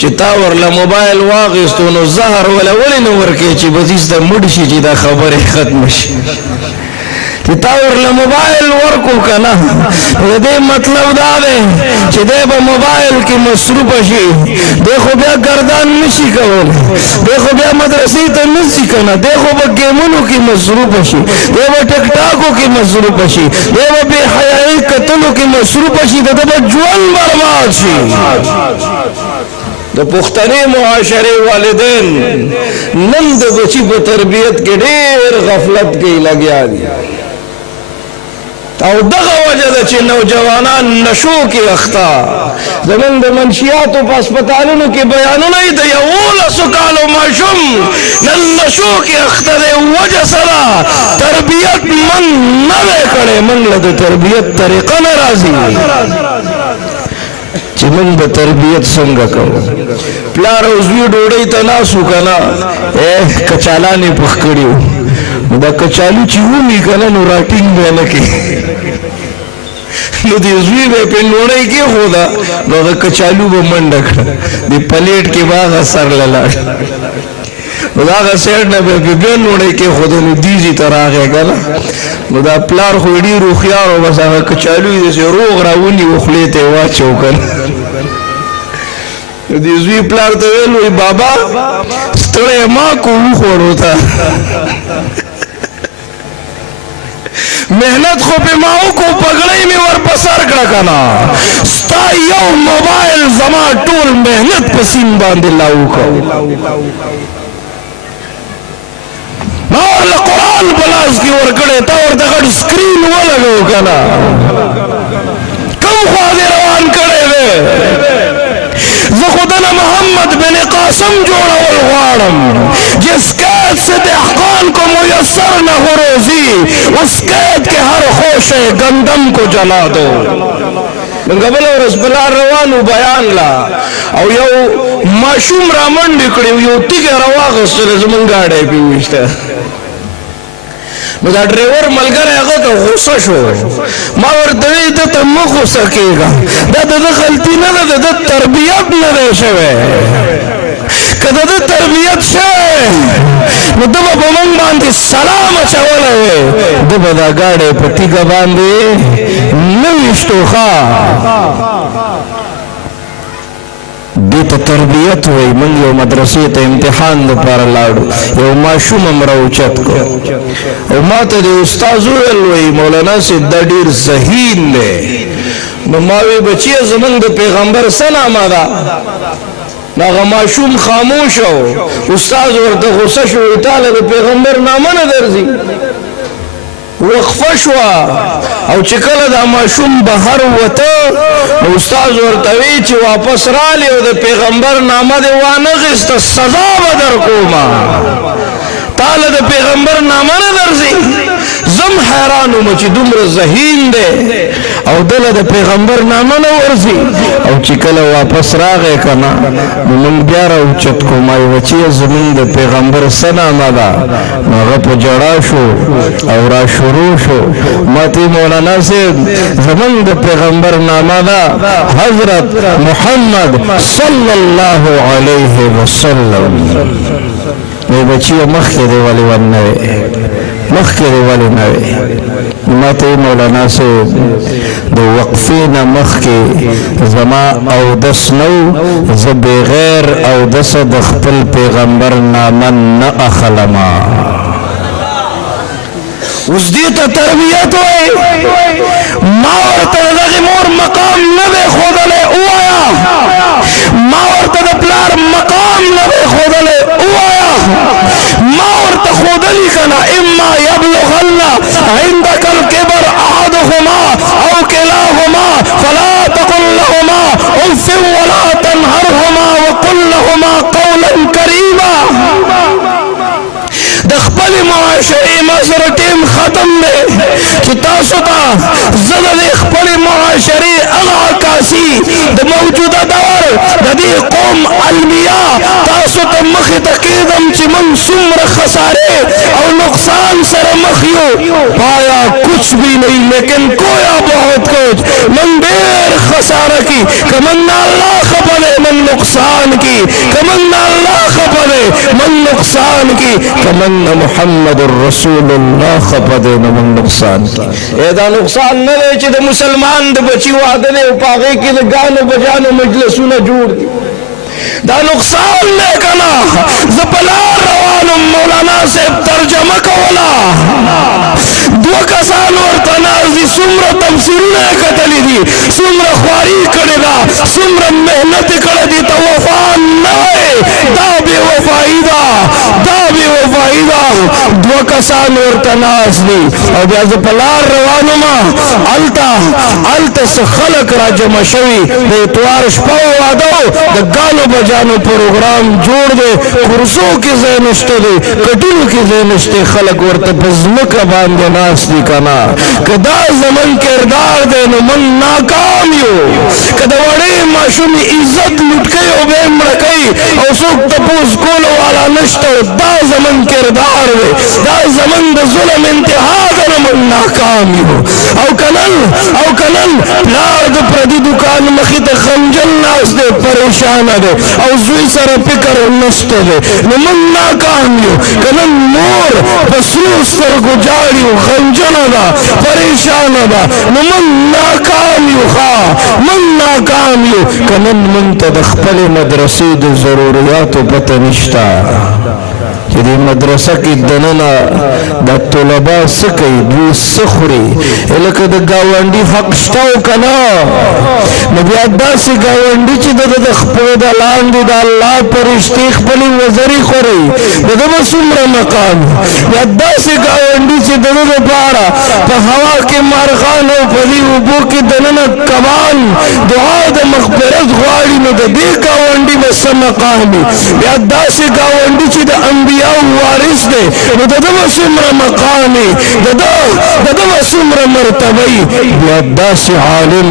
چې تا ورله موبایل واغېستو نو زهر ولا ولې نه ورکې چې بزیس د مړ شي چې دا خبرې ختم شي چې تا ورله موبایل ورکو که نه د دې مطلب دا دی چې دی به موبایل کې مصروفه شي دی خو بیا ګردان نشي کولی دی خو بیا مدرسې ته نه ځي که نه دی خو به ګیمونو کې مصروفه شي دی به ټک ټاکو کې مصروفه شي دی به بې حیایي کتلو کې مصروفه شي د ده به ژوند برباد شي د پښتني معاشرې والدین نن د بچي په تربیت کې ډېر غفلت کې لګیا دي او دغه وجه ده چې نوجوانان نشو کې اخته زمونږ د منشیاتو په هسپتالونو کې بیانونه یې د 11 کالو ماشوم نن نشو کې اخته دی وجه سره تربیت من نه دی کړی موږ له د تربیت طریقه نه راځي چې موږ به تربیت څنګه کوو پلار او زوی ډوډۍ ته ناست وو که نه کچالان یې پخ کړي وو نو دا کچالو چې ومي که نه نو راټینګ به یې نه کوي نو د زوی به یې پې ډوډۍ کېښوده نو هغه کچالو به منډه کړه د پلیټ کې به هغه سر له لاړ نو د هغه سایډ نه به یې بیا ډوډۍ کېښوده نو دیزي ته راغی که نه نو دا پلار خو یې ډېر هوښیار و بس هغه کچالو یې داسې روغ راونیو خولې ته یې واچو که نه د زوی پلار ته ویل وایي بابا ستړی ما کو وخوړو ته محنت خو په ما وکړو پګړۍ مې ور په سر کړه که نه ستا یو موبایل زما ټول محنت په سیم باندې لاو کړو ما ورله قرآن په لاس کې ورکړی تا ورته غټ سکرین ولګو که نه کوم خوا دې روان کړی دی زه خودنا محمد بن قاسم جوړول غواړم جس قید سے دهقان کو میسر نہ ہو روزی اس قید کے هر خوش گندم کو جلا دو منګه بل ورځ بلار روانو بیان لا او یو ماشوم را منډې کړی یو تیږه راواغېستله زمونږ ګاډی پې وویشته نو دا ډرایور ملګری هغه ته غوسه شو ما ورته ویل ته ته مه غوسه کېږه دا د ده غلطي نه ده د ده تربیت نه دی شوی که د ده تربیت شوی نو ده به په موږ باندې سلام اچولی وی ده به دا ګاډی په تیږه باندې نه ویشتو ښه دې ته تربیت وایي موږ یو مدرسې ته امتحان دپاره لاړو یو ماشوم هم راوچت کړو او ما ته د استاد وویل وایي مولانا صاحب دا ډېر ذهین دی نو ما وی بچیه زمونږ د پیغمبر څه نامه ده نو هغه ماشوم خاموش و استاد ورته غوسه شو وایي تا له د پیغمبر نامه نه درځي وقفه شوه او چې کله دا ماشوم بهر وته نو استاد ورته وی چې واپس رالی او د پیغمبر نامه دې وانغېسته سزا به درکومه تا له د پیغمبر نامه نه درځي زم حیران وم چې دومره ذهین دی او دله د پیغمبر نامه نه ورځي او چې کله واپس راغی که نه نو موږ بیا راوچت کړو ما یې بچیه زمونږ د پیغمبر څه نامه ده نو هغه په ژړا شو او را شروع شو ما ته مولانا صاحب زمونږ د پیغمبر نامه ده حضرت محمد صلی الله علیه وسلم وی بچیه مخکې دې ولې ونه وې مخکې دې ولې نه وې ما ته مولانا صاحب د وقفې نه مخکې زما اودس نه و زه بغیر اودسه د خپل پیغمبر نامه نه اخلمه اوس دې ته تربیت وایي ما ورته د دغې مور مقام نه دی ښودلی ووایه ما ورته د پلار مقام نه دی ښودلی ووایه ما ورته ښودلي که نه اما یبلغن عندک الکبر احدهما او کلاهما فلا تقل لهما اف ولا تنهرهما وقل لهما قولا کریما د خپل معاشرې ما سره ټیم ختم دے چې تاسو ته زه د خپل معاشرې هغه عکاسي د موجوده دور د دې قوم المیه تاسو ته مخې ته کېږدم چې موږ څومره خسارې او نقصان سره مخ یو پایا کچھ بھی نہیں لیکن کویا بہت کچھ من ډېر خساره کی که موږ نه الله خفه دی موږ نقصان کی که موږ نه الله خفه دی موږ نقصان کی که موږ نه محمد رسول الله خفه دی نو موږ نقصان کی دا نقصان نه دی چې د مسلمان د بچي واده دی او په هغې کې د ګانو بجانو مجلسونه جوړ دي دا نقصان نه کنا زه په لار روانم مولانا صاحب ترجمه کوله دوه کسان ورته ناست دي څومره تفسیرونه یې کتلي دي څومره خواري کړې ده څومره محنت یې کړی دي ته وفا نه وایي دا بې وفایي ده دا بې وفایي ده دوه کسان ورته ناست دي او بیا زه په لار روانم هلته څه خلک را جمع شوي د اتوار شپه واده و د ګانو بجانو پروګرام جوړ دی کرسو کې ځای نشته دی کټونو کې ځای نشته خلک ورته په ځمکه باندې ناست دي که نه که دا زمون کردار دی نو موږ ناکام یو که د وړې ماشومې عزت لوټ کوي او بیا یې مړه کوي او څوک تپوس کولو والا نشته دا زمون کردار دی دا زمون د ظلم انتها ده نو موږ ناکام یو او کنن پلار د پردي دکان مخې ته خنجل ناست دی پریشانه دی او زوی سره فکر نشته دی نو موږ ناکام یو کنن مور په سرو سترګو جاړي او خنجله ده پریشانه ده نو موږ ناکام یو موږ ناکام یو کنن موږ ته د خپلې مدرسې د ضروریاتو پته نشته چې دې مدرسه کې دننه د طلبا څه کوي دوی څه خوري لکه د ګاونډي حق شته او که نه نو بیا داسې ګاونډي چې د خپلو د لاندې د الله فرشتې خپلې وزرې خوري د ده به څومره مقام یا داسې ګاونډي چې د ده دپاره په هوا کې مارغان او په دې اوبو کې دننه کبان دعا د مغفرت غواړي نو د دې ګاونډي به څه مقام وي یا داسې ګاونډي چې د انبیاء وارث دی نو د ده به څومره مقام وي د ده به څومره مرتبه وي بیا داسې عالم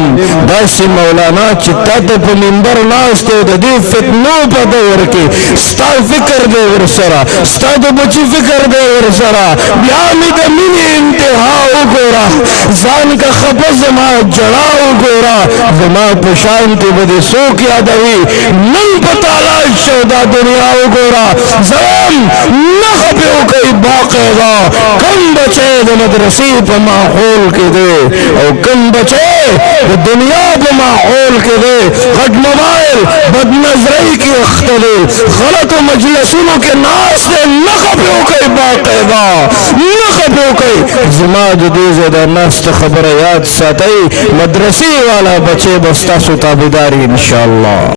داسې مولانا چې تا ته په منبر ناست دی د دې فتنو په دور کې ستا فکر دی ورسره ستا د بچي فکر دی ورسره بیا مې د مینې انتها وګوره ځان که خفه زما جړا وګوره زما په شانتې به دې څوک یادوي نن په تالاش شو دا دنیا وګوره زم نه خفې وکوي باقاعده کم بچی د مدرسې په ماحول کې دی او کم بچی د دنیا په ماحول کې دی غټ موبایل بد نظرۍ کې اخته دی غلطو مجلسونو کې ناست دی نه خفې وکوي باقاعده نه خفې وکوي زما د دې ځای د ناسته خبره یاد ساتئ مدرسې والا بچی به ستاسو تابعدار انشاءالله